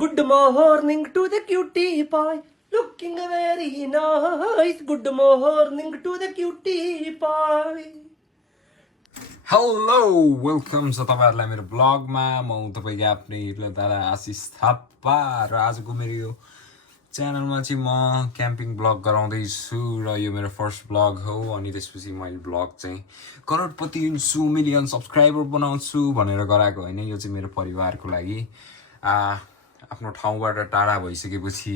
Good morning to the cutie pie. Looking very nice. Good morning to the cutie pie. Hello welcome छ तपाईहरुलाई मेरो ब्लगमा म तपाईको आफ्नै दादा आशिष थापा र आजको मेरो यो च्यानलमा चाहिँ म क्याम्पिङ ब्लग गराउँदै छु र यो मेरो फर्स्ट ब्लग हो अनि त्यसपछि मैले ब्लग चाहिँ करोडपति हुन्छु मिलियन सब्स्क्राइबर बनाउँछु भनेर गराएको हैन यो चाहिँ मेरो परिवारको लागि आफ्नो ठाउँबाट टाढा भइसकेपछि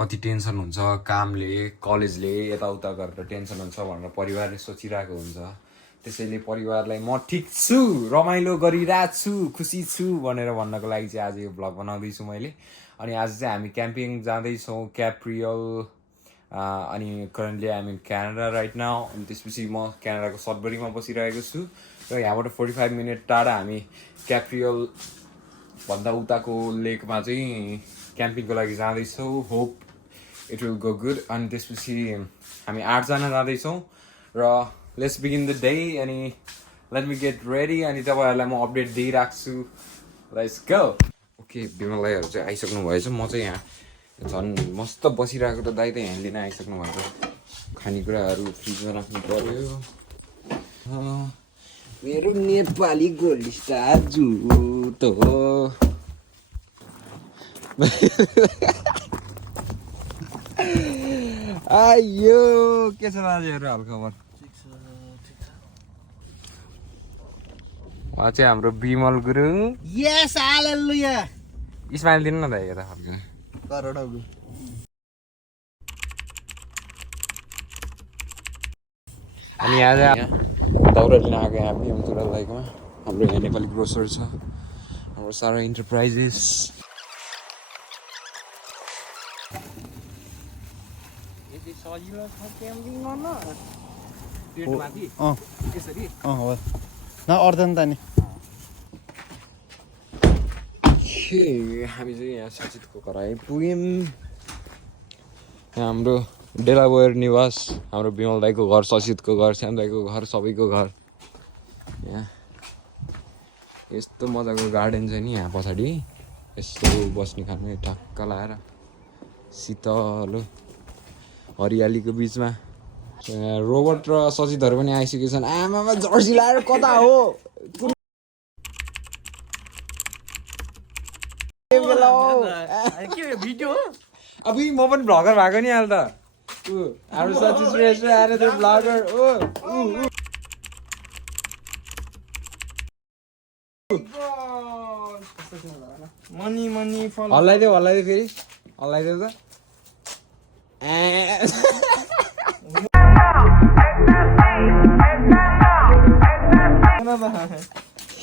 कति टेन्सन हुन्छ कामले कलेजले यताउता गरेर टेन्सन हुन्छ भनेर परिवारले सोचिरहेको हुन्छ त्यसैले परिवारलाई म ठिक छु रमाइलो गरिरहेको छु खुसी छु भनेर भन्नको लागि चाहिँ आज यो ब्लग बनाउँदै छु मैले अनि आज चाहिँ हामी क्याम्पिङ जाँदै छौं क्याप्रियल अनि करेन्टली हामी क्यानाडा राइट नाउ अनि त्यसपछि म क्यानाडाको सटबरीमा बसिरहेको छु र यहाँबाट 45 मिनेट टाढा हामी क्याप्रियल भन्दा उताको लेकमा चाहिँ क्याम्पिङको लागि जाँदै छौं hope it will go good अनि त्यसपछि हामी 8 जना जाँदै छौं र Let's begin the day and let me get ready and तपाईहरुलाई म अपडेट दिइराख्छु Let's go. Okay, बिमलहरु चाहिँ आइसक्नु भएछ म चाहिँ यहाँ झन् मस्त बसिरहेको त दाइ त यहाँ लिन आइसक्नु भएको खानेकुराहरु फ्रिजमा राख्नु पर्यो मेरो नेपाली गोल्ड स्टार जुतो आयो के छ दाजुहरु हालखबर वहाँ चाहिँ हाम्रो बिमल गुरुङ यस हालेलुया इस्माइल दिनु न दाइ यता फर्किनु करोडौँ अनि आज दाउरा लिन आएको यहाँ पिएमचुरा लाइकमा हाम्रो यहाँ नेपाली ग्रोसर छ हाम्रो सारा इन्टरप्राइजेस यति सजिलो छ क्याम्पिङ गर्न टेन्टमाथि त्यसरी हो न अर्धन त नि हामी चाहिँ यहाँ सचितको घर आइपुग्यौँ हाम्रो डेलावेयर निवास हाम्रो बिमल दाइको घर सचितको घर श्याम दाइको घर सबैको घर यहाँ यस्तो मजाको गार्डन छ नि यहाँ पछाडि यस्तो बस्ने खाने ठक्क लाएर शीतलो हरियालीको बिचमा रोबोट र सचितहरु पनि आइसकेका छन् आमामा जर्सी लाएर कता हो भिडियो अबि म पनि भ्लगर भएको नि हाल त हाम्रो सचित श्रेष्ठ एनदर भ्लगर मनी फल हल्लाइदेऊ फेरि हल्लाइदेऊ त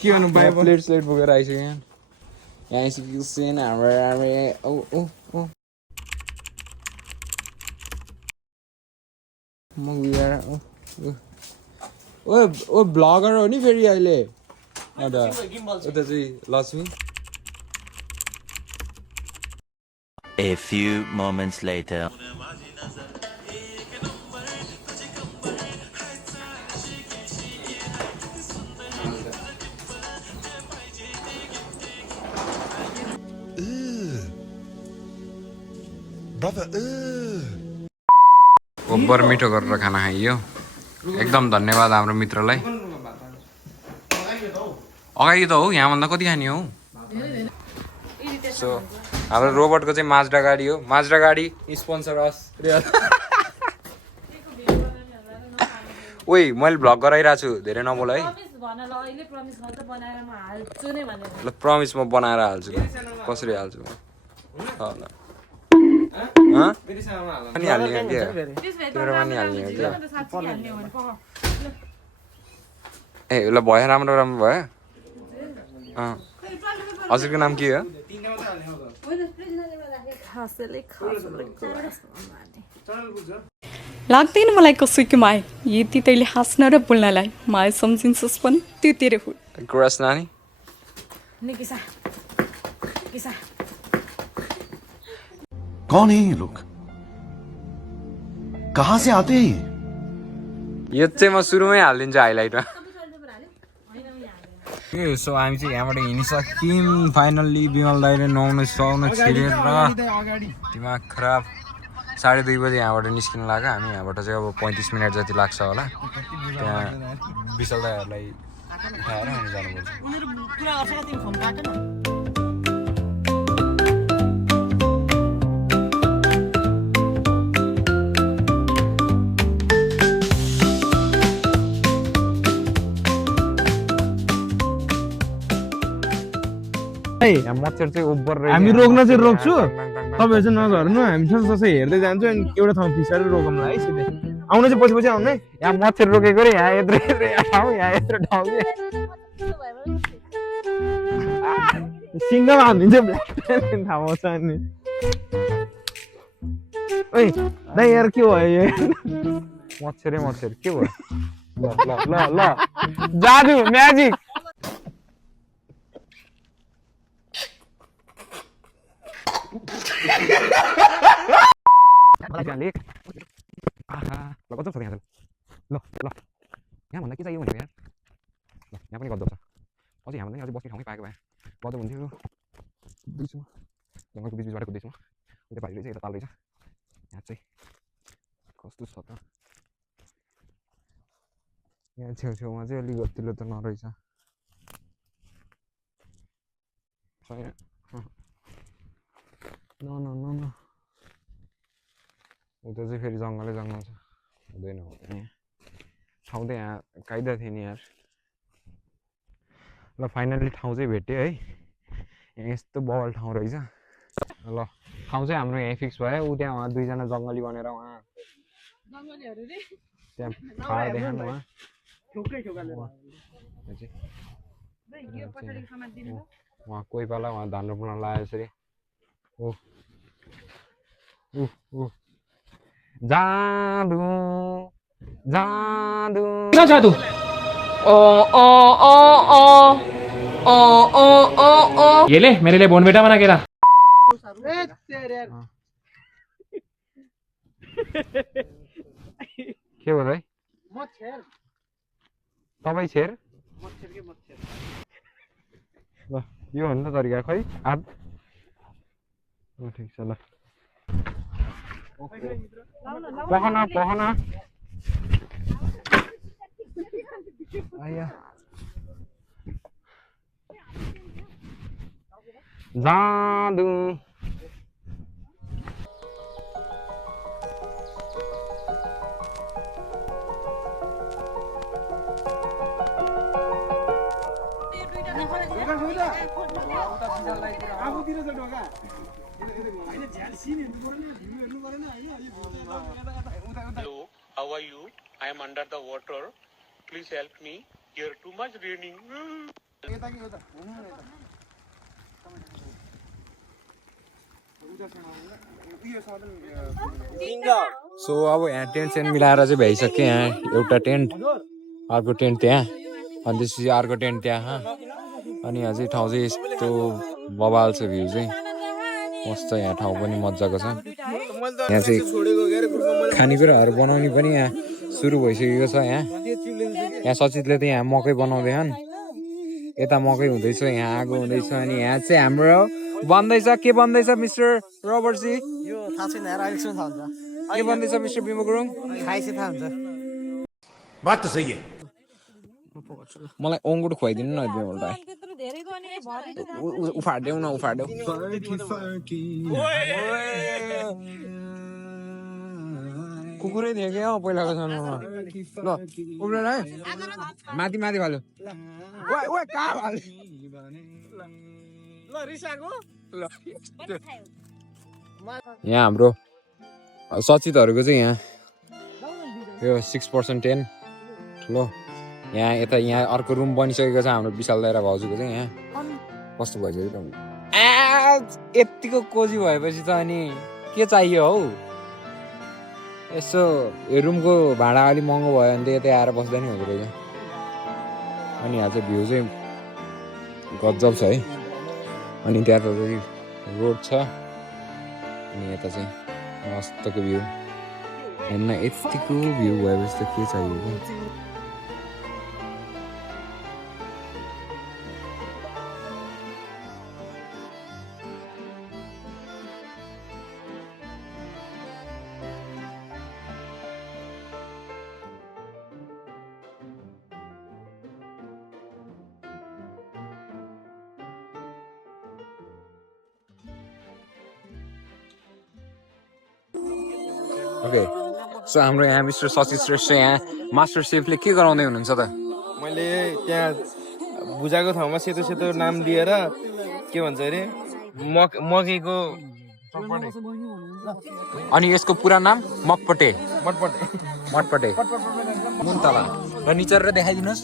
के भन्नु प्लेट स्लेट बोकेर आइसक्यो यहाँ आइसकेको छैन हाम्रो ओ ब्लगर हो नि फेरि अहिले उता चाहिँ Lakshmi A few moments later. गोबर मिठो गरेर खाना खाइयो एकदम धन्यवाद हाम्रो मित्रलाई अगाडि त हो यहाँभन्दा कति खाने हो सो हाम्रो रोबोटको चाहिँ माजडा गाडी हो माजडा गाडी स्पोन्सर अस ओइ मैले भ्लग गराइरहेको छु धेरै नबोल है ल प्रमिस म बनाएर हाल्छु कसरी हाल्छु पनि हाल्ने हो क्या तिम्रोमा नि हाल्ने हो क्या ए ल भयो राम्रो भयो हजुरको नाम के हो लाग्दैन मलाई कसैको माया यति तैँले हाँस्न र बोल्नलाई माया सम्झिन्छस् पनि त्यो तेरो हो ग्रास नानी कौन है ये लोग कहाँ से आते हैं यो चाहिँ म सुरुमै हालिदिन्छु हाइलाइटमा सो हामी चाहिँ यहाँबाट हिँडिसक्यौँ फाइनल्ली विमल दाइले नुहाउनु सुहाउनु छिरेर दिमाग खराब 2:30 बजे यहाँबाट निस्किनु लाग्यो हामी यहाँबाट चाहिँ अब 35 मिनट जति लाग्छ होला त्यहाँ विशाल दाइहरूलाई उठाएर हामी जानुपर्छ मच्छर चाहिँ उब्बर हामी रोक्न चाहिँ रोक्छु तपाईँहरू चाहिँ नगर्नु हामी जसो हेर्दै जान्छु अनि एउटा ठाउँ फिसाएर रोकौँला है सिधै आउनु चाहिँ पछि पछि आउनु है यहाँ मच्छर रोकेको रे यहाँ यत्रो ठाउँ यहाँ यत्रो ठाउँ सिङ्गल हानिदिन्छ ब्ल्याक थाहा पाउँछ अनि ओइ दाइ यार के भयो यो मच्छरै मच्छर के भयो ल ल ल ल जादु म्याजिक गजब छ यहाँ ल ल यहाँभन्दा के चाहियो भनेको यार ल यहाँ पनि गजब छ अझै यहाँभन्दा अझै बस्ने ठाउँमै पाएको भए गजब हुन्थ्यो कुद्दैछु जङ्गलको बिचबिचबाट कुद्दैछु उता पारि रहेछ यता ताल रहेछ यहाँ चाहिँ कस्तो छ त यहाँ छेउछेउमा चाहिँ अलिक गतिलो त नरहेछ न न न न उता चाहिँ फेरि जङ्गलै जङ्गल छ हुँदैन हुँदैन ठाउँ त यहाँ कायदा थियो नि यार ल फाइनल्ली ठाउँ चाहिँ भेट्यो है यहाँ यस्तो बवाल ठाउँ रहेछ ल ठाउँ चाहिँ हाम्रो यहीँ फिक्स भयो ऊ त्यहाँ उहाँ 2 जना जङ्गली बनेर उहाँ त्यहाँ फाँड देखाउनु उहाँ कोही पाला उहाँ धान रोप्न लगायो यसरी ओ जादू जादू क्या जादू ये ले मेरे लिए बोनविटा बना के ला के भयो भाइ तपाईँ छेर ल यो हो नि त तरिका खै हात ठिक छ ल पहना पहना आया जादू Hello, how are you? I am under the water. Please help me. Here too much raining. So अब यहाँ टेन्ट सेन्ट मिलाएर चाहिँ भइसक्यो यहाँ एउटा टेन्ट अर्को टेन्ट त्यहाँ अनि त्यसपछि अर्को टेन्ट त्यहाँ अनि यहाँ चाहिँ ठाउँ चाहिँ यस्तो बबाल छ भ्यू चाहिँ मस्त यहाँ ठाउँ पनि मजाको छ यहाँ चाहिँ खानेकुराहरू बनाउने पनि यहाँ सुरु भइसकेको छ यहाँ सचितले त यहाँ मकै बनाउँदैछन् यता मकै हुँदैछ यहाँ आगो हुँदैछ अनि यहाँ चाहिँ हाम्रो बन्दैछ के बन्दैछ मिस्टर रबर्टजी यो थाहा छैन यार अहिलेसम्म थाहा हुन्छ के बन्दैछ मिस्टर बिमो गुरुङ खाइसे थाहा हुन्छ बात तो सही है मलाई अङ्गुर खुवाइदिनु न बिमोलाई उफार्देऊ न उफार्देऊ कुकुरै थियो क्या पहिलाको समयमा ल उब्रेर है माथि माथि भाल्यो यहाँ हाम्रो सचितहरूको चाहिँ यहाँ यो 6% 10 ठुलो यहाँ यता यहाँ अर्को रुम बनिसकेको छ हाम्रो विशाल दाइ र भाउजूको चाहिँ यहाँ कस्तो भइसक्यो त यत्तिको कोजी भएपछि त अनि के चाहियो हौ यसो यो रुमको भाडा अलिक महँगो भयो भने त यतै आएर बस्दा नि हुँदो रहेछ अनि यहाँ चाहिँ भ्यू चाहिँ गजब छ है अनि त्यहाँ त रोड छ अनि यता चाहिँ मस्तको भ्यू हेर्न यतिको भ्यू भएपछि त के चाहियो ओके सो हाम्रो यहाँ मिस्टर सचित श्रेष्ठ यहाँ मास्टर सेफले के गराउँदै हुनुहुन्छ त मैले त्यहाँ बुझाएको ठाउँमा सेतो सेतो नाम दिएर के भन्छ अरे मकैको अनि यसको पुरा नाम मकपटे मटपटे मटपटे मुन्तला र निचर देखाइदिनुहोस्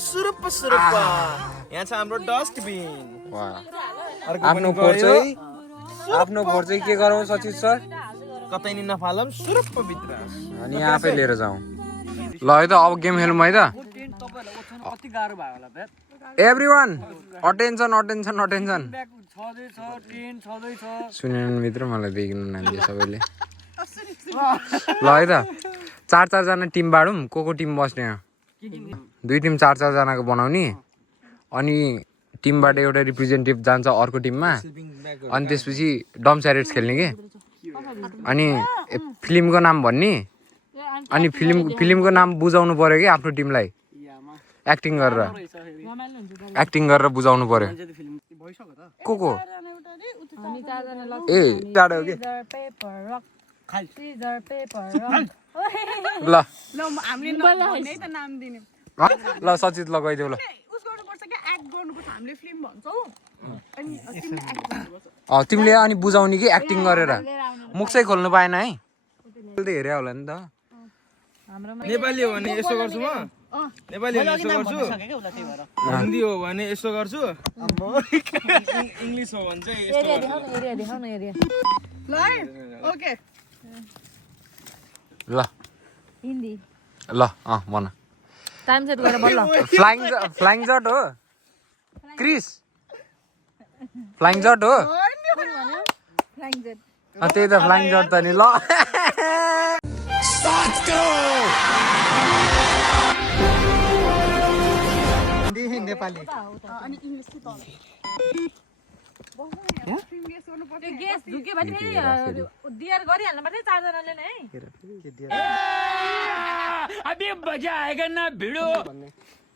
सुरुप सुरुप यहाँ छ हाम्रो डस्टबिन आफ्नो फोहोर चाहिँ के गरौँ सचित सर कतै नि नफालौँ सुरुप भित्र अनि आफै लिएर जाउँ ल है त अब गेम खेलौँ है त एभ्रिवान अटेन्सन अटेन्सन अटेन्सन सुनेन मित्र मलाई देखिनु नानीले सबैले ल है त 4 जना टिम बाडौँ को टिम बस्ने 2 टिम 4 जनाको बनाउने अनि टिमबाट एउटा रिप्रेजेन्टेटिभ जान्छ अर्को टिममा अनि त्यसपछि डम स्यारेट्स खेल्ने के अनि फिल्मको नाम भन्ने अनि फिल्मको नाम बुझाउनु पर्यो कि आफ्नो टिमलाई एक्टिङ गरेर बुझाउनु पर्यो को ए टाढो हो कि ल ल सचित ल गइदेऊ ल तिमीले अनि बुझाउने कि एक्टिङ गरेर मुख चाहिँ खोल्नु पाएन है हेऱ्यो होला नि त नेपाली हो भने यसो गर्छु म नेपाली हो भने यसो गर्छु हिन्दी हो भने यसो गर्छु इङ्ग्लिस हो भने चाहिँ ल हिन्दी ल भन टाइम सेट गरेर बल्ल फ्लाइङ जट हो क्रिस फ्लाइङ जट हो त्यही त फ्लाइङ जट त नि ल नेपाली ग्यास झुक्यो भने दिएर गरिहाल्नु पर्छ 4 जनाले नै अभी मजा आएगा ना भिडो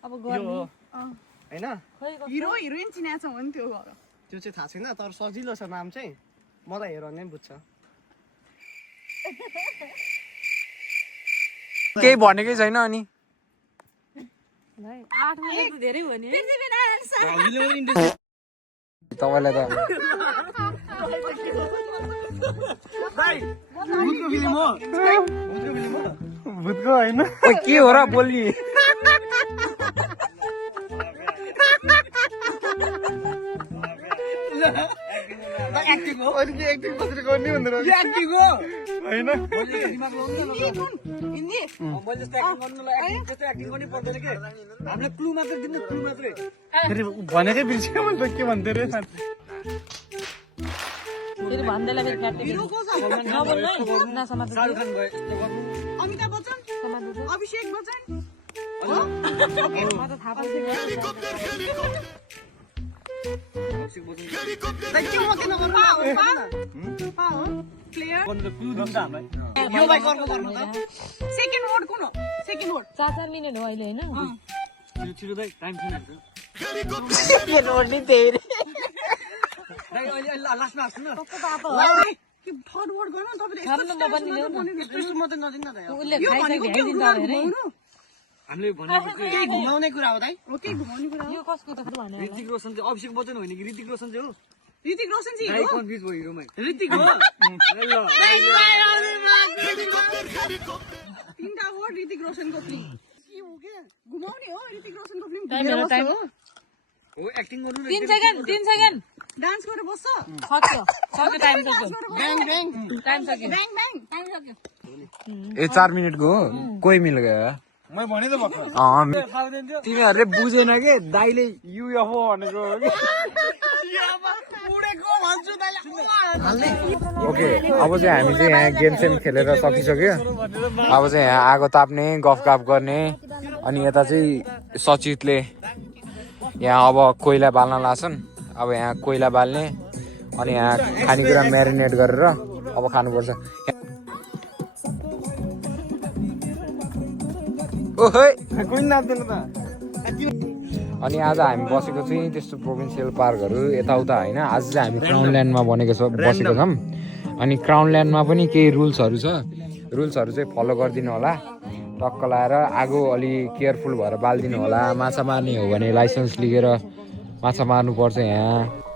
अब गर्नु हैन हिरो हिरोइन चिनाछ हो नि त्यो त्यो चाहिँ थाहा छैन तर सजिलो छ नाम चाहिँ मलाई हेर नै बुझ्छ केही भनेकै छैन अनि 8 मिनेट धेरै हो नि तपाईलाई त भूतको हैन के हो र बोल्ने एक्टिङ हो अनि के एक्टिङ कसरी गर्ने भनेर एक्टिङ हो हैन हिन्दी मैले जस्तो एक्टिङ गर्नुलाई त्यस्तो एक्टिङ गर्नै पर्दैन के हामीले क्लु मात्र दिनु क्लु मात्रै फेरि भनेकै बिर्स्यो मैले के भन्दै रे फेरि भन्दैला फेरि काट्दै हिरो को छ नबोल्नु है नसमात्नु शाहरुख खान भयो अमिताभ बच्चन अभिषेक बच्चन म त थाहा पाउँछु के म किन गर्नु पा हो प्लेयर क्लु दिन्छ हामीलाई यो भाइ गर्नु त सेकेन्ड वर्ड कुन हो सेकेन्ड वर्ड 4 मिनेट हो अहिले हैन छिटो दाइ टाइम छैन सेकेन्ड वर्ड नि त्यही रे दाइ अहिले लास्टमा आस्छु न थर्ड वर्ड गर्नु तपाईले गर्नु म पनि ल्याउ न यस्तो मात्रै नदिन न दाइ उले खाइसक्यो भ्याइदिन्छ अरे हामीले भनेको के घुमाउने कुरा हो दाइ के घुमाउने कुरा हो यो कसको त भने ऋतिक रोशन चाहिँ अभिषेक बच्चन होइन कि ऋतिक रोशन चाहिँ हो ऋतिक रोशन चाहिँ दाइ हो कन्फ्युज भयो हिरोमै ऋतिक हो ल तीनटा वर्ड ऋतिक रोशनको फिल्म के हो के घुमाउने हो ऋतिक रोशनको फिल्म टाइम हो एक्टिङ गर्नु 3 सेकेन्ड डान्स गरेर बस्छ सक्यो टाइम सक्यो ब्याङ ब्याङ टाइम सक्यो ब्याङ ब्याङ टाइम सक्यो ए 4 मिनेटको हो कोही मिल गयो मैं भने त भक्क तिमीहरूले बुझेन के दाइले युएफओ भनेको हो कि ओके अब चाहिँ हामी चाहिँ यहाँ गेम सेम खेलेर सकिसक्यो अब चाहिँ यहाँ आगो ताप्ने गफ गर्ने अनि यता चाहिँ सचितले यहाँ अब कोइला बाल्न लाग्छन् अब यहाँ कोइला बाल्ने अनि यहाँ खानेकुरा म्यारिनेट गरेर अब खानुपर्छ कोही नाच्दैन त अनि आज हामी बसेको चाहिँ त्यस्तो प्रोभिन्सियल पार्कहरू यताउता होइन आज चाहिँ हामी क्राउन ल्यान्डमा बसेको छौँ अनि क्राउन ल्यान्डमा पनि केही रुल्सहरू छ, रुल्सहरू चाहिँ फलो गरिदिनु होला। टक्क लाएर आगो अलि केयरफुल भएर बालिदिनु होला। माछा मार्ने हो भने लाइसेन्स लिएर माछा मार्नुपर्छ यहाँ।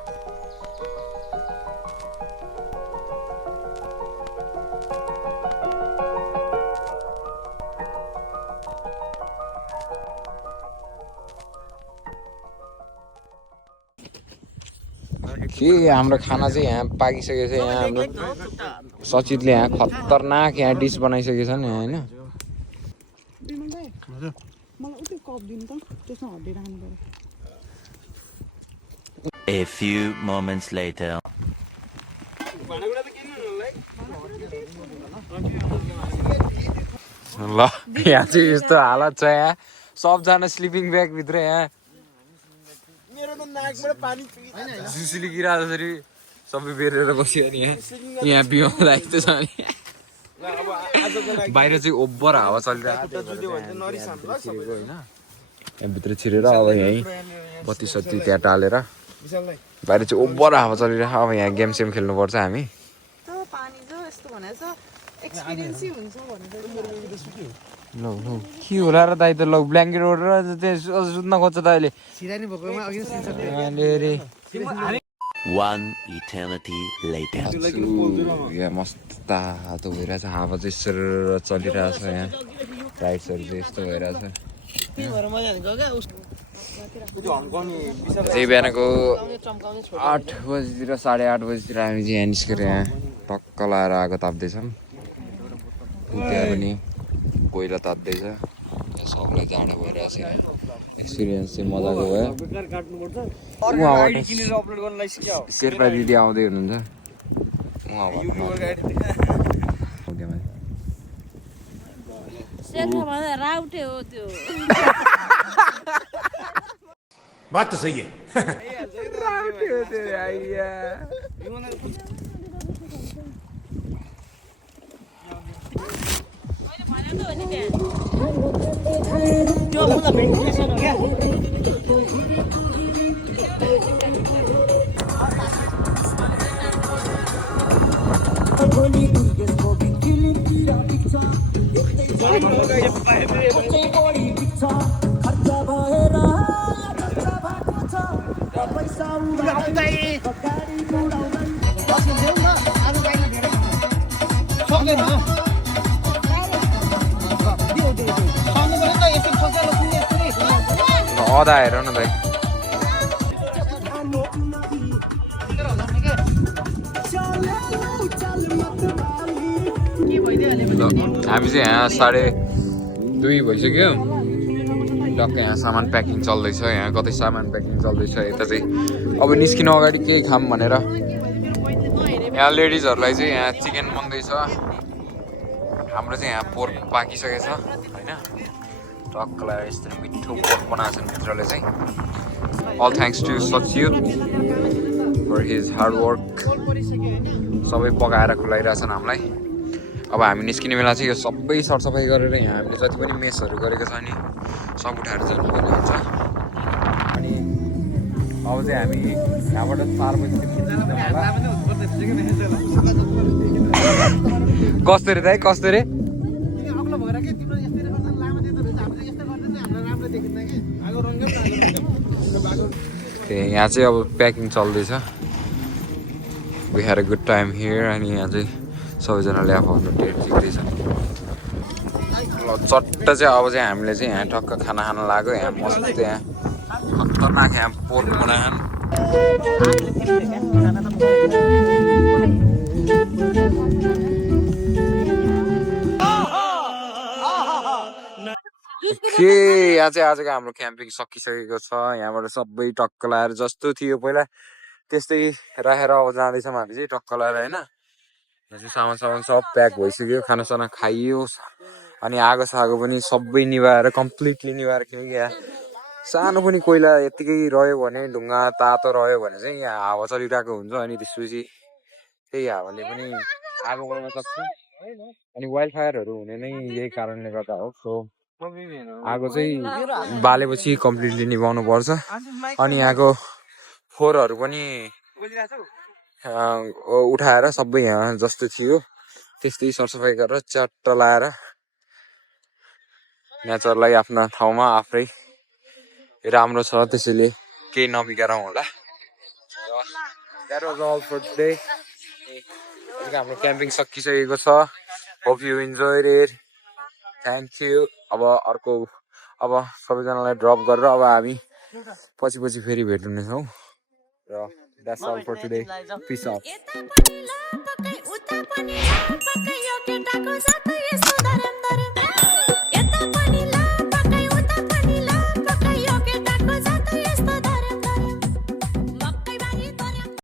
के हाम्रो खाना चाहिँ यहाँ पाकिसकेको छ। यहाँ हाम्रो सचितले यहाँ खतरनाक यहाँ डिस बनाइसकेको छ नि होइन। A few moments later. ल यहाँ चाहिँ यस्तो हालत छ। यहाँ सबजना स्लिपिङ ब्यागभित्र यहाँ झुसुली गिरा जसरी सबै बेरेर बस्यो नि यहाँ पिउनु लागेको छ नि। बाहिर चाहिँ ओभर हावा चलिरहेको होइन। यहाँभित्र छिरेर अब यहीँ बत्ती सत्ती त्यहाँ टालेर बाहिर चाहिँ ओभर हावा चलिरहेको। अब यहाँ गेम सेम खेल्नुपर्छ हामी। ल ल के होला र दाइ त ल ब्ल्याङ्केट ओढेर त्यहाँ सुत्न खोज्छ त अहिले। One eternity later. यहाँ मस्त तातो भइरहेछ। हावा चाहिँ सर चलिरहेछ। यहाँ राइट्सहरू चाहिँ यस्तो भइरहेछ। त्यही बिहानको 8 बजीतिर 8:30 बजीतिर हामी चाहिँ यहाँ निस्केर यहाँ टक्क लाएर आगो ताप्दैछौँ। त्यहाँ पनि कोइला तात्दैछ। सबलाई जाडो भइरहेछ। एक्सपिरियन्स चाहिँ मजाको भयो। शेर्पा दिदी आउँदै हुनुहुन्छ राउटे हो त्यो। बात तो सही है। अदा हेर न भाइ। हामी चाहिँ यहाँ 2:30 भइसक्यो। टक्क यहाँ सामान प्याकिङ चल्दैछ। यहाँ कतै सामान प्याकिङ चल्दैछ। यता चाहिँ अब निस्किनु अगाडि केही खाऊँ भनेर यहाँ लेडिजहरूलाई चाहिँ यहाँ चिकन बन्दैछ। हाम्रो चाहिँ यहाँ पोर्क पाकिसकेको छ होइन। टक्कलाई यस्तो मिठो पोर्क बनाएको छन् भित्रले चाहिँ। All thanks to Sachit for his hard work. सबै पकाएर खुलाइरहेछन् हामीलाई। अब हामी निस्किने बेला चाहिँ यो सबै सरसफाइ गरेर यहाँ हामीले जति पनि मेसहरू गरेको छ नि सब उठाएर जानुपर्ने हुन्छ। अनि अब चाहिँ हामी यहाँबाट 4 बजीतिर कस्तो रे दाइ कस्तो रे? यहाँ चाहिँ अब प्याकिङ चल्दैछ। We had a good time here. अनि यहाँ चाहिँ सबैजनाले आफ्नो डेट जिक्दैछ। ल चट्ट चाहिँ अब चाहिँ हामीले चाहिँ यहाँ टक्क खाना खान लाग्यो। यहाँ मस्त यहाँ खतरनाक यहाँ पोर्क बनायो। के यहाँ चाहिँ आजको हाम्रो क्याम्पिङ सकिसकेको छ। यहाँबाट सबै टक्क लाएर जस्तो थियो पहिला त्यस्तै राखेर अब जाँदैछौँ हामी चाहिँ टक्क लाएर होइन। सामान सब प्याक भइसक्यो। खानासाना खाइयो। अनि आगो सागो पनि सबै निभाएर कम्प्लिटली निभाएर। किनकि यहाँ सानो पनि कोइला यत्तिकै रह्यो भने ढुङ्गा तातो रह्यो भने चाहिँ यहाँ हावा चलिरहेको हुन्छ। अनि त्यसपछि त्यही हावाले पनि आगो बल्न सक्छ। अनि वाइल्ड फायरहरू हुने नै यही कारणले गर्दा हो। सो आगो चाहिँ बालेपछि कम्प्लिटली निभाउनु पर्छ। अनि यहाँको फोहोरहरू पनि उठाएर सबै यहाँ जस्तो थियो त्यस्तै सरसफाइ गरेर च्याट्ट लाएर नेचरलाई आफ्ना ठाउँमा आफै राम्रो छ त्यसैले केही नबिगारौँ होला That was all for today. हाम्रो क्याम्पिङ सकिसकेको छ hope you enjoyed it thank you अब सबैजनालाई ड्रप गरेर अब हामी पछि फेरि भेट्नेछौँ र that's all for today. Peace out.